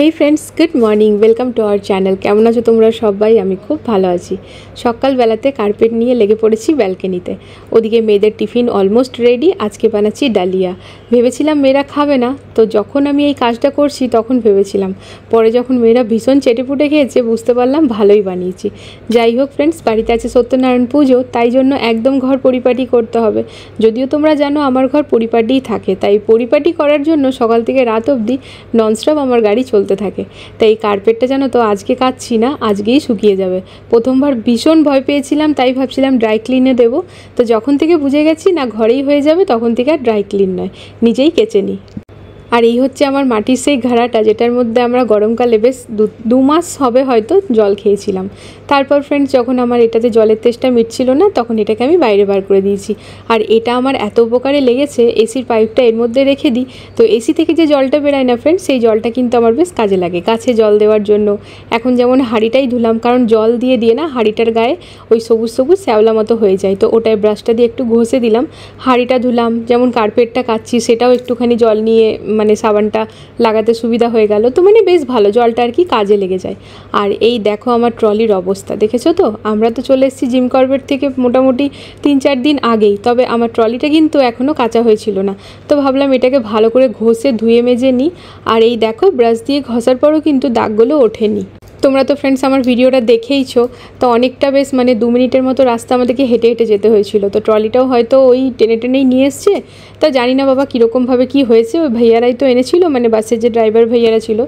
Hey friends, good morning, welcome to our channel. কেমন আছো তোমরা সবাই? আমি খুব ভালো আছি। সকালবেলাতে কার্পেট নিয়ে লেগে পড়েছি ব্যালকনিতে। ওদিকে মেয়েদের টিফিন অলমোস্ট রেডি। আজকে বানাচ্ছি ডালিয়া। ভেবেছিলাম মেয়েরা খাবে না, তো যখন আমি এই কাজটা করছি তখন ভেবেছিলাম, পরে যখন মেয়েরা ভীষণ চেটেপুটে খেয়েছে বুঝতে পারলাম ভালোই বানিয়েছি। যাই হোক ফ্রেন্ডস, বাড়িতে আছে সত্যনারায়ণ পুজো, তাই জন্য একদম ঘর পরিপাটি করতে হবে। যদিও তোমরা জানো আমার ঘর পরিপাটিই থাকে, তাই পরিপাটি করার জন্য সকাল থেকে রাত অবধি ননস্টপ আমার গাড়ি চলতে থাকে। তাই এই কার্পেটটা জানো তো আজকে কাচ্ছি না, আজকেই শুকিয়ে যাবে। প্রথমবার ভীষণ ভয় পেয়েছিলাম, তাই ভাবছিলাম ড্রাই ক্লিনে দেবো। তো যখন থেকে বুঝে গেছি না ঘরেই হয়ে যাবে, তখন থেকে আর ড্রাই ক্লিন নয়, নিজেই কেচে নিই। আর এই হচ্ছে আমার মাটির সেই ঘড়াটা, যেটার মধ্যে আমরা গরমকালে বেশ দু মাস হবে হয়তো জল খেয়েছিলাম। তারপর ফ্রেন্ডস, যখন আমার এটাতে জলের তেষ্টা মিটছিল না, তখন এটাকে আমি বাইরে বার করে দিয়েছি। আর এটা আমার এত উপকারে লেগেছে, এসির পাইপটা এর মধ্যে রেখে দিই, তো এসি থেকে যে জলটা বেরোয় না ফ্রেন্ডস, সেই জলটা কিন্তু আমার বেশ কাজে লাগে গাছে জল দেওয়ার জন্য। এখন যেমন হাঁড়িটাই ধুলাম, কারণ জল দিয়ে দিয়ে না হাঁড়িটার গায়ে ওই সবুজ সবুজ শ্যাওলা মতো হয়ে যায়, তো ওটায় ব্রাশটা দিয়ে একটু ঘষে দিলাম। হাঁড়িটা ধুলাম, যেমন কার্পেটটা কাচ্ছি সেটাও একটুখানি জল নিয়ে মানে সাবানটা লাগাতে সুবিধা হয়ে গেল। তো মানে বেশ ভালো, জলটা আর কি কাজে লেগে যায়। আর এই দেখো আমার ট্রলির অবস্থা, দেখেছো তো? আমরা তো চলে এসেছি জিম কর্বেট থেকে মোটামুটি 3-4 দিন আগেই, তবে আমার ট্রলিটা কিন্তু এখনও কাঁচা হয়েছিল না। তো ভাবলাম এটাকে ভালো করে ঘষে ধুয়ে মেজে নিই। আর এই দেখো ব্রাশ দিয়ে ঘষার পরও কিন্তু দাগগুলো ওঠেনি। তোমরা তো ফ্রেন্ডস আমার ভিডিওটা দেখেইছো, তো অনেকটা বেশ মানে 2 মিনিটের মতো রাস্তা আমাদেরকে হেঁটে হেঁটে যেতে হয়েছিল। তো ট্রলিটাও হয়তো ওই টেনে টেনেই নিয়ে এসছে, তা জানি না বাবা কীরকমভাবে কী হয়েছে। ওই ভাইয়ারাই তো এনেছিল, মানে বাসের যে ড্রাইভার ভাইয়ারা ছিল।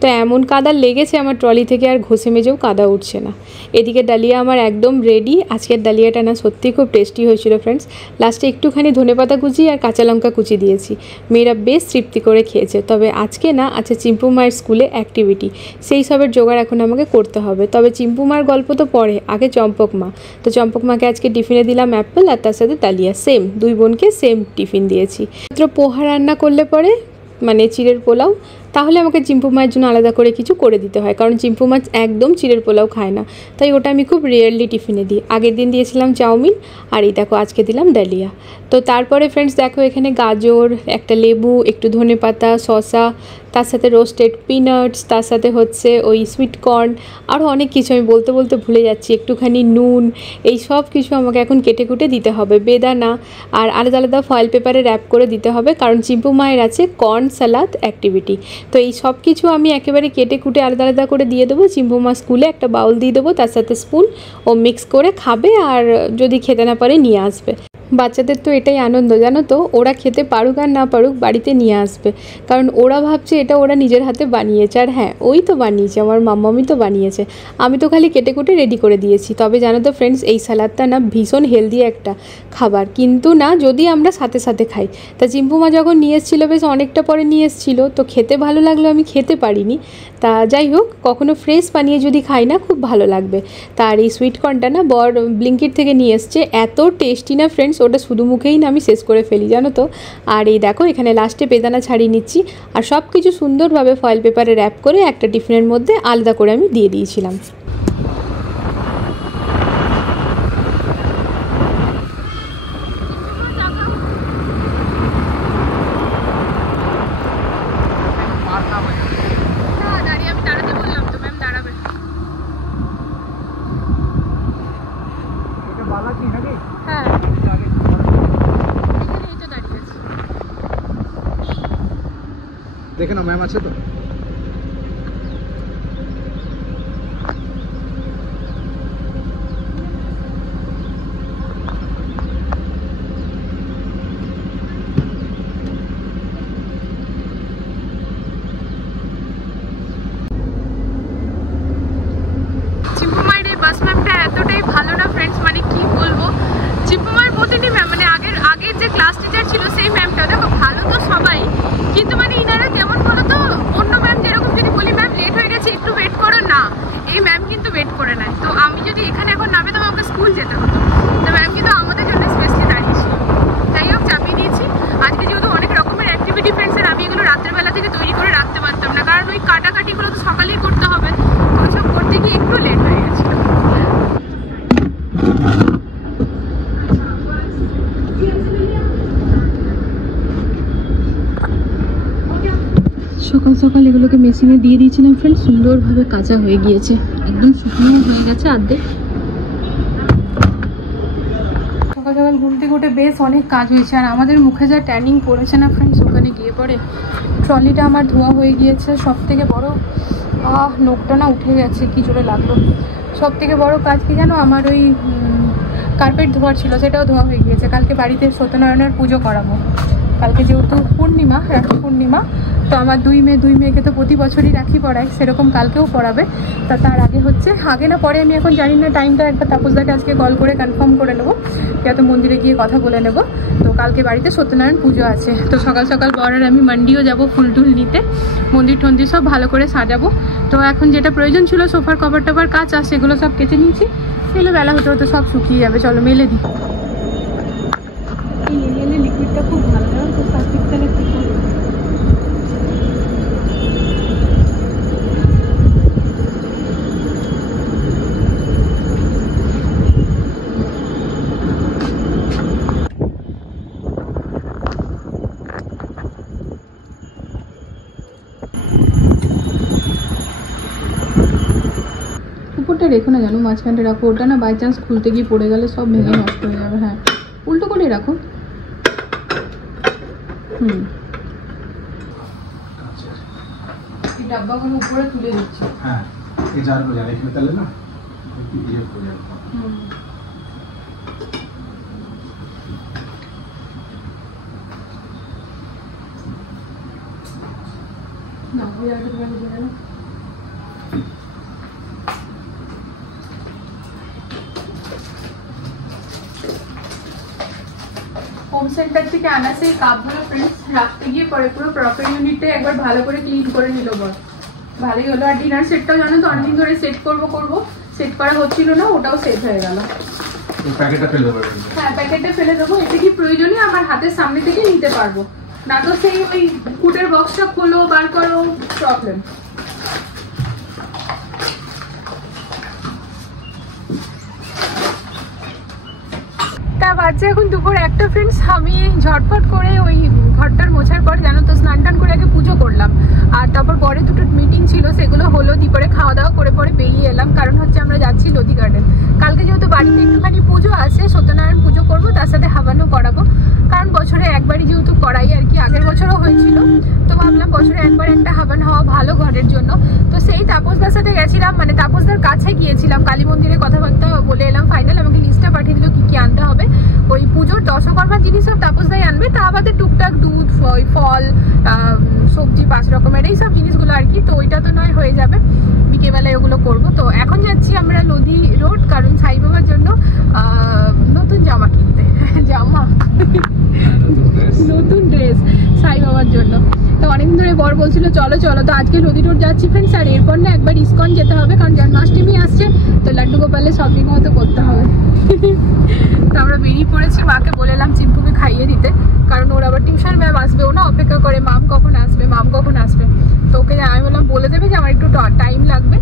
তো এমন কাদা লেগেছে আমার ট্রলি থেকে, আর ঘষে মেজেও কাদা উঠছে না। এদিকে ডালিয়া আমার একদম রেডি। আজকের ডালিয়াটা না সত্যিই খুব টেস্টি হয়েছিল ফ্রেন্ডস। লাস্টে একটুখানি ধনেপাতা কুচি আর কাঁচা লঙ্কা কুচি দিয়েছি। মেয়েরা বেশ তৃপ্তি করে খেয়েছে। তবে আজকে না আছে চিম্পু মায়ের স্কুলে অ্যাক্টিভিটি, সেই সবের জোগাড় এখন আমাকে করতে হবে। তবে চিম্পু মার গল্প তো পরে, আগে চম্পক মা। তো চম্পক মাকে আজকে টিফিনে দিলাম অ্যাপেল, আর তার সাথে ডালিয়া, সেম দুই বোনকে সেম টিফিন দিয়েছি। মাত্র পোহা রান্না করলে পরে মানে চিড়ের পোলাও, তাহলে আমাকে চিম্পু মায়ের জন্য আলাদা করে কিছু করে দিতে হয়, কারণ চিম্পু মাছ একদম চিড়ের পোলাও খায় না, তাই ওটা আমি খুব রেয়ারলি টিফিনে দিই। আগের দিন দিয়েছিলাম চাউমিন, আর এই দেখো আজকে দিলাম ডালিয়া। তো তারপরে ফ্রেন্ডস দেখো এখানে গাজর, একটা লেবু, একটু ধনেপাতা, শসা, তার সাথে রোস্টেড পিনাটস, তার সাথে হচ্ছে ওই সুইট কর্ন, আরও অনেক কিছু আমি বলতে বলতে ভুলে যাচ্ছি, একটুখানি নুন, এই সব কিছু আমাকে এখন কেটে কুটে দিতে হবে। বেদানা আর আলাদা আলাদা ফয়েল পেপারে র্যাপ করে দিতে হবে, কারণ চিম্পু মায়ের আছে কর্ন সালাদ অ্যাক্টিভিটি। তো এই সব কিছু আমি একেবারে কেটে কুটে আলাদা আলাদা করে দিয়ে দেবো। চিম্পু মা স্কুলে একটা বাউল দিয়ে দেবো, তার সাথে স্পুন, ও মিক্স করে খাবে, আর যদি খেতে না পারে নিয়ে আসবে। বাচ্চাদের তো এটাই আনন্দ জানো তো, ওরা খেতে পারুক আর না পারুক বাড়িতে নিয়ে আসবে, কারণ ওরা ভাবছে এটা ওরা নিজের হাতে বানিয়েছে। আর হ্যাঁ, ওই তো বানিয়েছে, আমার মাম্মামি তো বানিয়েছে, আমি তো খালি কেটে কুটে রেডি করে দিয়েছি। তবে জানো তো ফ্রেন্ডস, এই সালাদটা না ভীষণ হেলদি একটা খাবার, কিন্তু না যদি আমরা সাথে সাথে খাই। তা চিম্পু মা যখন নিয়ে এসেছিলো, বেশ অনেকটা পরে নিয়ে এসেছিলো, তো খেতে ভালো লাগলো, আমি খেতে পারিনি। তা যাই হোক, কখনো ফ্রেশ বানিয়ে যদি খাই না খুব ভালো লাগবে। তার এই সুইট কর্নটা না বর ব্লিঙ্কিট থেকে নিয়ে এসছে, এত টেস্টি না ফ্রেন্ডস, ওটা শুধু মুখেই না আমি শেষ করে ফেলি জানো তো। আর এই দেখো এখানে লাস্টে বেদানা ছাড়িয়ে নিচ্ছি, আর সব কিছু সুন্দরভাবে ফয়েল পেপারে র্যাপ করে একটা টিফিনের মধ্যে আলাদা করে আমি দিয়ে দিয়েছিলাম। দেখে না ম্যাম আছে তো। চিম্পু মায়ের এই বাস ম্যামটা এতটাই ভালো না ফ্রেন্ডস, মানে কি বলবো। চিম্পু মায়ের প্রতিটি ম্যাম, মানে আগের যে ক্লাস টিচার ছিল সেই ম্যামটা দেখো, ভালো তো সবাই, কিন্তু মানে ইনারা যেমন বলো তো, অন্য ম্যাম যেরকম যদি বলি ম্যাম লেট হয়ে গেছে একটু ওয়েট করো না, এই ম্যাম কিন্তু ওয়েট করে নেয়। তো আমি যদি এখানে এখন নামে তো আমাকে স্কুল যেতে হতো, তো ম্যাম কিন্তু আমাদের জন্য স্পেশালি দাঁড়িয়েছিল। যাই হোক, চাপিয়ে দিয়েছি। আজকে যেহেতু অনেক রকমের অ্যাক্টিভিটি ফ্রেন্ডস, আর আমি এগুলো রাত্রেবেলা থেকে তৈরি করে রাখতে পারতাম না, কারণ ওই কাটাকাটিগুলো তো সকালেই করতে হবে, তো ওসব করতে গিয়ে একটু লেট হয়ে গেছিলো। সকাল সকাল এগুলোকে মেশিনে দিয়ে দিয়েছিলাম ফ্রেন্ডস, সুন্দরভাবে কাঁচা হয়ে গিয়েছে, একদম শুকনো হয়ে গেছে অর্ধেক। সকাল সকাল ঘুম থেকে উঠে বেশ অনেক কাজ হয়েছে। আর আমাদের মুখে যা ট্যানিং পড়েছে না ফ্রেন্ডস, ওখানে গিয়ে পরে ট্রলিটা আমার ধোয়া হয়ে গিয়েছে। সব থেকে বড় নোকটা না উঠে গেছে, কি জোরে লাগলো। সব থেকে বড় কাজ কি জানো, আমার ওই কার্পেট ধোয়ার ছিল, সেটাও ধোয়া হয়ে গিয়েছে। কালকে বাড়িতে সত্যনারায়ণের পুজো করাবো। কালকে যেহেতু পূর্ণিমা, রাখি পূর্ণিমা, তো আমার দুই মেয়েকে তো প্রতি বছরই রাখি পড়ায়, সেরকম কালকেও পড়াবে। তার আগে হচ্ছে, আগে না পরে আমি এখন জানি না টাইমটা, একটা তাপসদাকে আজকে কল করে কনফার্ম করে নেবো, যাতে মন্দিরে গিয়ে কথা বলে নেব। তো কালকে বাড়িতে সত্যনারায়ণ পুজো আছে, তো সকাল সকাল বরের আমি মান্ডিও যাব ফুল টুল নিতে, মন্দির টন্দির সব ভালো করে সাজাবো। তো এখন যেটা প্রয়োজন ছিল সোফার কভার টভার কাজ, আর সেগুলো সব কেচে নিয়েছি, সেগুলো বেলা হতে হতে সব শুকিয়ে যাবে। চলো মেলে দিই। এই এরিয়ালে লিকুইডটা খুব ভালো, জানো তো, প্লাস্টিক তেলের থেকে। উপরটা রেখো না, জানো, মাঝখানটা রাখো, ওটা না বাই চান্স খুলতে গিয়ে পড়ে গেলে সব ভেঙে নষ্ট হয়ে যাবে। হ্যাঁ, উল্টো করে রাখো। ডাব্বাগুলো উপরে তুলে দিচ্ছি। হ্যাঁ, এই জারগুলো জানি এখানে তাহলে না ভিডিও করে যাবে। না, ওই আগে তুমি জানো না। হোম সেন্টার থেকে আনা সেই কাপগুলো ফ্রেন্ডস রাখতে গিয়ে পরে পুরো প্রপার ইউনিটে একবার ভালো করে ক্লিন করে নিল বল, ভালোই হলো। আর ডিনার সেটটাও জানো তো অনেকদিন ধরে সেট করবো সেট করা হচ্ছিল না, ওটাও সেট হয়ে গেল। প্যাকেটটা ফেলে দেবো। হ্যাঁ, প্যাকেটটা ফেলে দেবো। এতে কি প্রয়োজনীয় আমার হাতের সামনে থেকে নিতে পারবো না, তো সেই ওই ফুটের বক্সটা খোলো বার করো, প্রবলেম। তা বাজছে এখন দুপুর 1টা ফ্রেন্ডস। আমি ঝটপট করে ওই ঘরটার মোছার পর, জানো তো, স্নান টান করে আগে পুজো করলাম, আর তারপর পরে দুটো মিটিং ছিল, সেগুলো হলো। পরে খাওয়া দাওয়া করে পরে বেরিয়ে এলাম, কারণ হচ্ছে আমরা যাচ্ছি লদি গার্ডেন। কালকে যেহেতু বাড়িতে একটুখানি পুজো আছে, সত্যনারায়ণ পুজো করবো, তার সাথে হাবানও করাবো। কারণ বছরে একবারই যেহেতু করাই আর কি, আগের বছরও হয়েছিল, তো ভাবলাম বছরে একবার একটা হাবান হওয়া ভালো ঘরের জন্য। তো সেই তাপসদার সাথে গেছিলাম, মানে তাপসদার কাছে গিয়েছিলাম, কালী মন্দিরে কথাবার্তা বলে এলাম ফাইনাল। আমাকে লিস্টটা পাঠিয়ে দিল কি কি আনতে হবে। ওই পুজোর দশকর্মার জিনিস সব তাপসদাই আনবে, তা আমাদের টুকটাক দুধ, ফল, সবজি, 5 রকমের এই সব জিনিসগুলো আর কি। তো ওইটা তো নয়, হয়ে যাবে, বিকেলবেলায় ওগুলো করবো। তো এখন যাচ্ছি আমরা লোদি রোড, কারণ সাই বাবার জন্য নতুন জামা কিনতে। জামা, নতুন ড্রেস সাই বাবার জন্য। তো অনেকদিন ধরে বর বলছিল চলো চলো, তো আজকে লোদি রোড যাচ্ছি ফ্রেন্ডস। আর এরপর না একবার ইস্কন যেতে হবে, কারণ জন্মাষ্টমী আসছে, তো লাড্ডু গোপালের শপিং মতো করতে হবে। তো আমরা বেরিয়ে পড়েছি, মাকে বলেলাম চিম্পুকে খাইয়ে দিতে, কারণ ওর আবার টিউশন ম্যাম আসবে, ও না অপেক্ষা করে মাম কখন আসবে। তো ওকে আমি বললাম বলে দেবে যে আমার একটু টাইম লাগবে।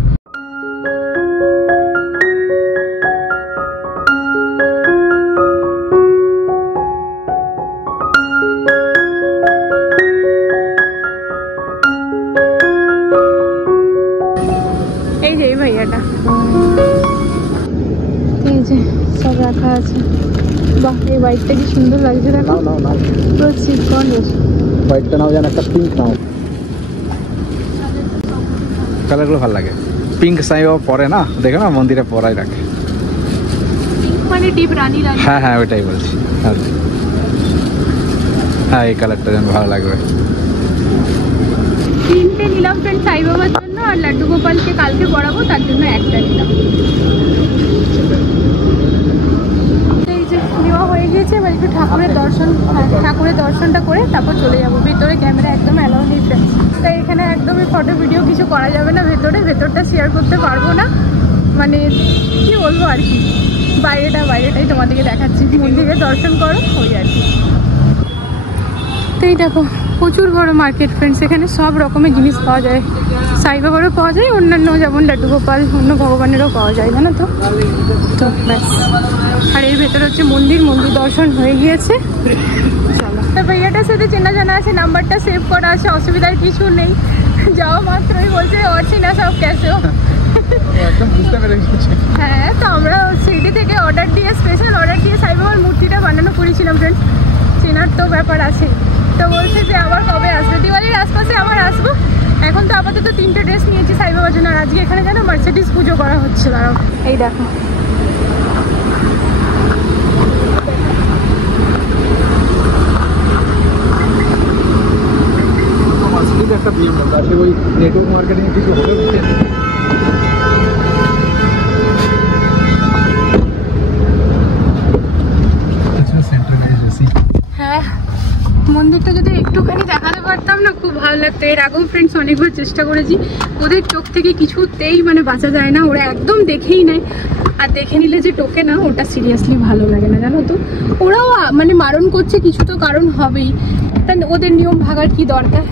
এই যে এই ভাইয়াটা, এই যে সব রাখা আছে। বাহ, এই বাইকটা কি সুন্দর লাগছে, দেখো। পুরো চিকন। বাইকটা নাও, যেন একটা পিঙ্ক নাও, কালারগুলো ভালো লাগে। পিঙ্ক সাই বাবা পরে না, দেখো না মন্দিরে পরাই রাখে, মানে ডিপ রানী। হ্যাঁ হ্যাঁ, ওইটাই বলছি। হ্যাঁ, এই কালারটা যেন ভালো লাগবে। 3টে নিলাম ফ্রেন্ড সাই বাবার জন্য, আর লাড্ডু গোপালকে কালকে পড়াবো, তার জন্য একটা নিলাম। এই যে নেওয়া হয়ে গিয়েছে, এবার একটু ঠাকুরের দর্শনটা করে তারপর চলে যাবো। ভেতরে ক্যামেরা একদম অ্যালাউ নেই ফ্রেন্ডস, তাই এখানে একদমই ফটো ভিডিও কিছু করা যাবে না। ভেতরটা শেয়ার করতে পারবো না, মানে কি বলবো আর কি। বাইরেটাই তোমাদেরকে দেখাচ্ছি, মন্দিরে দর্শন করো, ওই আর কি। তো এই দেখো, প্রচুর বড় মার্কেট ফ্রেন্ডস, এখানে সব রকমের জিনিস পাওয়া যায়। সাই বাবারও পাওয়া যায়, অন্যান্য যেমন লাড্ডু গোপাল, অন্য ভগবানেরও পাওয়া যায়, জানো তো। ব্যাস, আর এর ভেতরে হচ্ছে মন্দির দর্শন হয়ে গিয়েছে। চলো, তো ভাইয়াটার সাথে চেনা জানা আছে, নাম্বারটা সেভ করা আছে, অসুবিধার কিছু নেই। যাওয়া মাত্রই বলছে অর্চিনা সব ক্যাশো। একদম বুঝতে পেরে গেছি। হ্যাঁ, তো আমরা সিডি থেকে অর্ডার দিয়ে স্পেশাল অর্ডার দিয়ে সাই বাবার মূর্তিটা বানানো করেছিলাম ফ্রেন্ডস। চেনার তো ব্যাপার আছে। তো বলছে যে আবার কবে আসবে, দিওয়ালির আশপাশে আবার আসবো। এখন তো আপাতত 3টে ড্রেস নিয়েছি সাই বাবার জন্য। আর আজকে এখানে যেন মার্সিডিজ পুজো করা হচ্ছে। দাঁড়াও, এই দেখো মার্সিডিজ একটা BMW আছে, ওই নেটওয়ার্ক মার্কেটিং কিছু হলে বুঝতে আচ্ছা সেন্ট্রালাইজ এসি। হ্যাঁ, মন্দিরটা যদি একটুখানি দেখাতে পারতাম না খুব ভালো লাগতো। এর আগেও ফ্রেন্ডস অনেকবার চেষ্টা করেছি, ওদের চোখ থেকে কিছুতেই মানে বাঁচা যায় না, ওরা একদম দেখেই নেয়। আর দেখে নিলে যে টোকে না, ওটা সিরিয়াসলি ভালো লাগে না জানো তো। ওরাও মানে মারণ করছে, কিছু তো কারণ হবেই, তা ওদের নিয়ম ভাগার কি দরকার।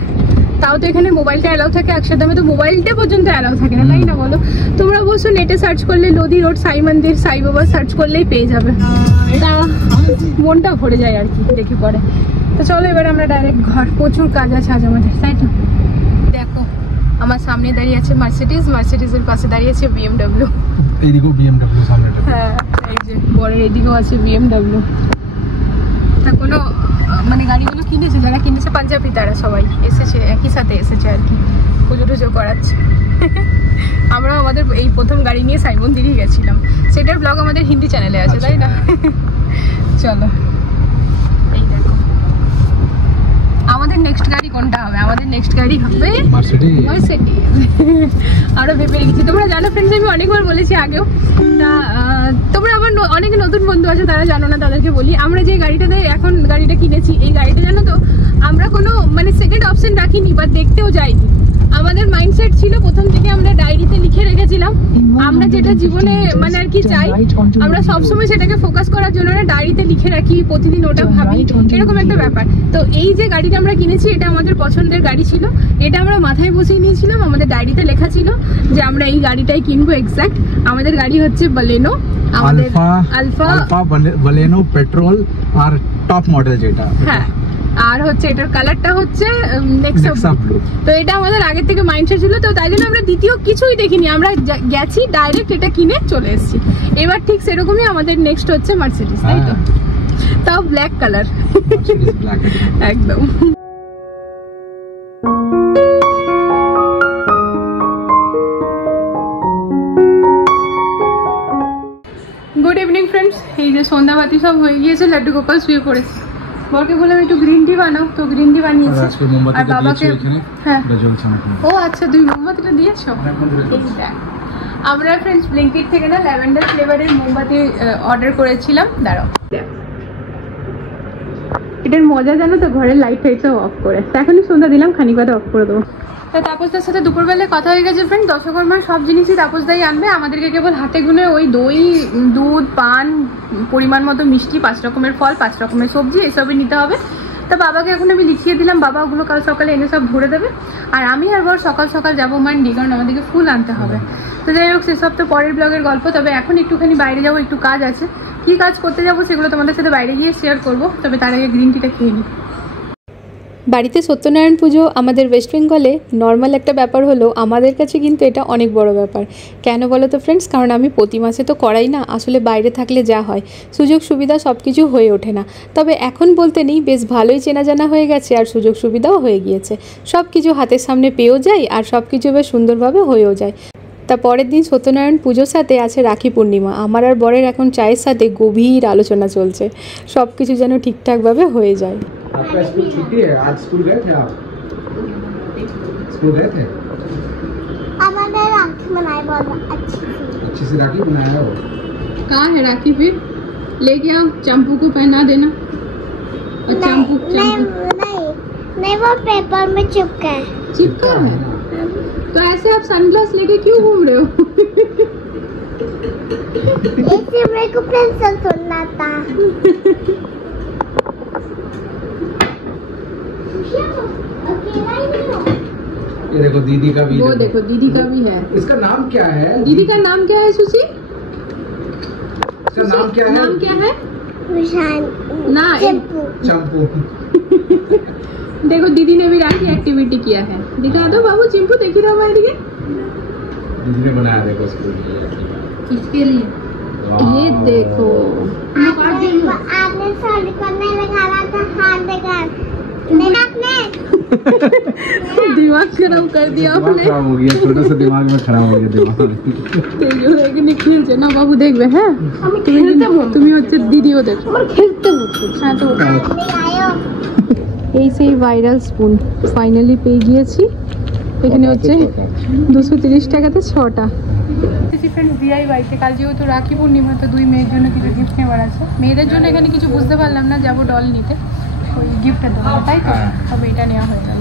তাও তো এখানে মোবাইলটা অ্যালাউ থাকে, একসাথে তো মোবাইলটা পর্যন্ত অ্যালাউ থাকে না, তাই না বলো। তোমরা অবশ্য নেটে সার্চ করলে লোদি রোড সাই মন্দির সাই বাবা সার্চ করলেই পেয়ে যাবে। তা মনটা ভরে যায় আর কি দেখে পরে। তো চলো এবার আমরা ডাইরেক্ট ঘর, প্রচুর কাজ আছে আজ আমাদের, তাই তো। দেখো আমার সামনে দাঁড়িয়ে আছে মার্সিডিজ, মার্সিডিজের পাশে দাঁড়িয়ে আছে BMW। এইদিকেও BMW সামনে। হ্যাঁ, এই যে বড় এদিকেও আছে BMW। তা কোনো মানে গাড়িগুলো কিনেছে, যারা কিনেছে পাঞ্জাবি তারা সবাই এসেছে, একই সাথে এসেছে আর কি, পুজো টুজো করাচ্ছে। আমরাও আমাদের এই প্রথম গাড়ি নিয়ে সাই মন্দিরই গেছিলাম, সেটার ব্লগ আমাদের হিন্দি চ্যানেলে আছে, তাই না। চলো এই দেখো আমাদের নেক্সট গাড়ি কোনটা হবে। আমাদের নেক্সট গাড়ি হবে মার্সিডিজ। আরো ভেবে রেখেছি, তোমরা জানো ফ্রেন্ডস, আমি অনেকবার বলেছি আগেও। তা তোমরা আমার অনেক নতুন বন্ধু আছে, তারা জানো না, তাদেরকে বলি। আমরা যে গাড়িটাতে এখন গাড়িটা কিনেছি, এই গাড়িটা জানো তো আমরা কোনো মানে সেকেন্ড অপশন রাখিনি বা দেখতেও যাইনি। আমাদের মাইন্ডসেট ছিল প্রথম থেকে, আমরা ডায়েরিতে লিখে রেখেছিলাম আমরা যেটা জীবনে মানে আর কি চাই, আমরা সবসময় সেটাকে ফোকাস করার জন্য ডায়েরিতে লিখে রাখি, প্রতিদিন ওটা ভাবি, এরকম একটা ব্যাপার। তো এই যে গাড়িটা আমরা কিনেছি, এটা আমাদের পছন্দের গাড়ি ছিল। এটা আমরা মাথায় বসিয়ে নিয়েছিলাম, আমাদের ডায়েরিতে লেখা ছিল যে আমরা এই গাড়িটাই কিনবো এক্স্যাক্ট। আমাদের গাড়ি হচ্ছে বালেনো, আমাদের আলফা বালেনো পেট্রোল আর টপ মডেল যেটা। হ্যাঁ, আর হচ্ছে এটার কালারটা হচ্ছে নেক্সা ব্লু। তো এটা আমাদের আগে থেকে মাইন্ডসেট ছিল, তো তাই জন্য আমরা দ্বিতীয় কিছুই দেখিনি, আমরা গেছি ডাইরেক্ট এটা কিনে চলে এসেছি। এবার ঠিক সেরকমই আমাদের নেক্সট হচ্ছে মার্সিডিজ, তাই তো, তাও ব্ল্যাক কালার একদম। গুড ইভিনিং ফ্রেন্ডস, এই যে সন্ধ্যাবাতি সব হয়ে গিয়েছে, লাড্ডু গোপাল শুয়ে পড়েছে। বরকে বললাম একটু গ্রিন টি বানাও, তো গ্রিন টি বানিয়েছে। আর বাবাকে, হ্যাঁ ও আচ্ছা তুমি মোমবাতিটা দিয়েছো। আমরা ফ্রেন্ডস ব্লিঙ্কিট থেকে না ল্যাভেন্ডার ফ্লেভারের মোমবাতি অর্ডার করেছিলাম। দাঁড়াও, এটার মজা জানো তো, ঘরের লাইট টাইট সব অফ করে। এখনই সন্ধ্যা দিলাম, খানিক বাদে অফ করে দেবো। তো তাপসদার সাথে দুপুরবেলায় কথা হয়ে গেছে ফ্রেন্ড, দশকর্মার সব জিনিসই তাপসদাই আনবে। আমাদেরকে কেবল হাতে গুনে ওই দই, দুধ, পান, পরিমাণ মতো মিষ্টি, 5 রকমের ফল, 5 রকমের সবজি, এসবই নিতে হবে। তো বাবাকে এখন আমি লিখিয়ে দিলাম, বাবা ওগুলো কাল সকালে এনে সব ভরে দেবে। আর আমি আর বর সকাল সকাল যাবো মান্ডি, কারণ আমাদেরকে ফুল আনতে হবে। তো যাই হোক, সেসব তো পরের ব্লগের গল্প। তবে এখন একটুখানি বাইরে যাবো, একটু কাজ আছে। কি কাজ করতে যাবো সেগুলো তোমাদের সাথে বাইরে গিয়ে শেয়ার করবো। তবে তার আগে গ্রিন টিটা খেয়ে নিই। বাড়িতে সত্যনারায়ণ পুজো আমাদের ওয়েস্ট বেঙ্গলে নর্মাল একটা ব্যাপার হলো, আমাদের কাছে কিন্তু এটা অনেক বড় ব্যাপার। কেন বলো তো ফ্রেন্ডস, কারণ আমি প্রতি মাসে তো করাই না, আসলে বাইরে থাকলে যা হয় সুযোগ সুবিধা সব কিছু হয়ে ওঠে না। তবে এখন বলতে নেই, বেশ ভালোই চেনা জানা হয়ে গেছে, আর সুযোগ সুবিধাও হয়ে গিয়েছে। সব কিছু হাতের সামনে পেয়েও যাই, আর সব কিছু বেশ সুন্দরভাবে হয়েও যায়। তা পরের দিন সত্যনারায়ণ পুজোর সাথে আছে রাখি পূর্ণিমা। আমার আর বরের এখন চায়ের সাথে গভীর আলোচনা চলছে, সব কিছু যেন ঠিকঠাকভাবে হয়ে যায়। आपका स्कूल छुट्टी है, आज स्कूल गए थे आप? स्कूल गए थे? हमारे राखी बनाए बहुत अच्छी से राखी बनाया हो। कहाँ है राखी? फिर लेके आओ, चंपू को पहना देना। और चंपू नहीं वो पेपर में चिपका है। चिपका है? तो ऐसे आप सनग्लास लेके क्यों घूम रहे हो? इससे मेरे को पेंसिल सुनना था। ये देखो दीदी का भी, वो देखो दीदी का भी है। इसका नाम क्या है? दीदी का नाम क्या है सुशी? इसका नाम क्या है? नाम क्या है? निशान ना चंपू। चंपू। देखो दीदी ने भी राखी एक्टिविटी किया है, दिखा दो बाबू चिंपू, देखी दो हमारे लिए दीदी ने बनाया देखो इसको। किसके लिए? ये देखो आपने साड़ी करने लगाना था, हाथ देखा देखा आपने दिमाग खराब कर दिया दिमाग आपने। खराब हो गया, छोटे से दिमाग में खराब हो गया दिमाग। খেলছে না বাবু, দেখবে হ্যাঁ তুমি হচ্ছে দিদিও দেখো খেলতে হ্যাঁ। তো आयो এই সেই ভাইরাল স্পুন ফাইনালি পেয়ে গিয়েছি। এখানে হচ্ছে 230 টাকাতে 6টা। ফ্রেন্ডস DIYতে কাল যেহেতু রাখি পূর্ণিমা, তো 2 মেয়ের জন্য কিছু গিফট নেওয়ার আছে। মেয়েদের জন্য এখানে কিছু বুঝতে পারলাম না, যাবো ডল নিতে, ওই গিফটের দোকানে, তাই তো তবে এটা নেওয়া হয়ে গেল।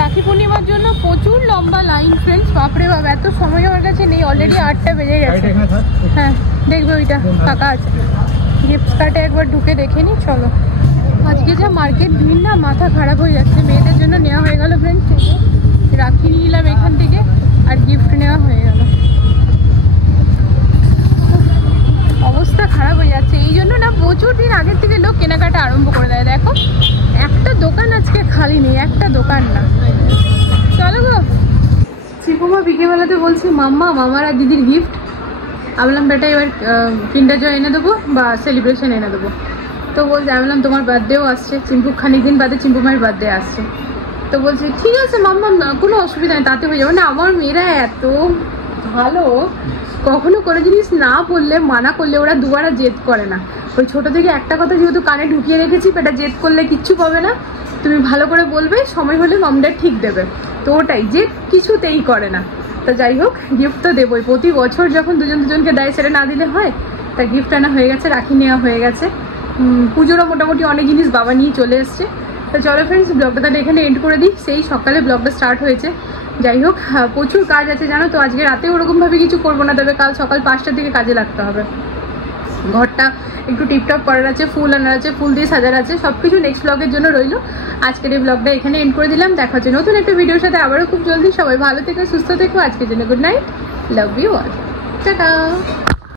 রাখি পূর্ণিমার জন্য প্রচুর লম্বা লাইন ফ্রেন্ডস, বাপরে বাপ, এত সময় আমার কাছে নেই, অলরেডি 8টা বেজে গেছে। হ্যাঁ দেখবে ওইটা ফাঁকা আছে, গিফট কার্টে একবার ঢুকে দেখে নি। চলো, আজকে যা মার্কেট ভিড় না, মাথা খারাপ হয়ে যাচ্ছে। মেয়েদের জন্য নেওয়া হয়ে গেল ফ্রেন্ডস, রাখি নিয়ে নিলাম এখান থেকে, আর গিফট নেওয়া হয়ে গেল। অবস্থা খারাপ হয়ে যাচ্ছে, এই জন্য না প্রচুর দিন আগের থেকে লোক কেনাকাটা আরম্ভ করে দেয়। দেখো একটা দোকান আজকে খালি নেই, একটা দোকান না। চলো গো, চিপুমা বিকেলবেলাতে বলছি মাম্মা মামার আর দিদির গিফট। আমি বললাম বেটা এবার কিন্ডার জয় এনে দেবো বা সেলিব্রেশন এনে দেবো। তো বলছে, আমি বললাম তোমার বার্থডেও আসছে, চিম্পু খানিক দিন বাদে চিম্পু মায়ের বার্থডে আসছে। তো বলছে ঠিক আছে মাম্মা, কোনো অসুবিধা নেই, তাতে হয়ে যাবে না। আমার মেয়েরা এত ভালো, কখনো কোনো জিনিস না বললে, মানা করলে ওরা দুবারা জেদ করে না। ওই ছোটো থেকে একটা কথা যেহেতু কানে ঢুকিয়ে রেখেছি, বেটা জেদ করলে কিচ্ছু পাবে না, তুমি ভালো করে বলবে, সময় হলে মামডার ঠিক দেবে। তো ওটাই জেদ কিছুতেই করে না। তো যাই হোক, গিফট তো দেবোই, প্রতি বছর যখন দুজন দুজনকে দেয়, সেটা না দিলে হয়। তা গিফট আনা হয়ে গেছে, রাখি নেওয়া হয়ে গেছে, পুজোরও মোটামুটি অনেক জিনিস বাবা নিয়ে চলে এসছে। তো চলো ফ্রেন্ডস, ব্লগটা তাহলে এখানে এন্ড করে দিই। সেই সকালে ব্লগটা স্টার্ট হয়েছে। যাই হোক, প্রচুর কাজ আছে জানো তো, আজকে রাতে ওরকমভাবে কিছু করবো না, তবে কাল সকাল 5টার দিকে কাজে লাগতে হবে। ঘরটা একটু টিপটপ করার আছে, ফুল আনার আছে, ফুল দিয়ে সাজার আছে, সব কিছু নেক্সট ব্লগের জন্য রইলো। আজকের এই ব্লগটা এখানে এন্ড করে দিলাম। দেখা হচ্ছে নতুন একটা ভিডিওর সাথে আবারও খুব জলদি। সবাই ভালো থেকো, সুস্থ থেকো। আজকের জন্য good night, love you all, tata.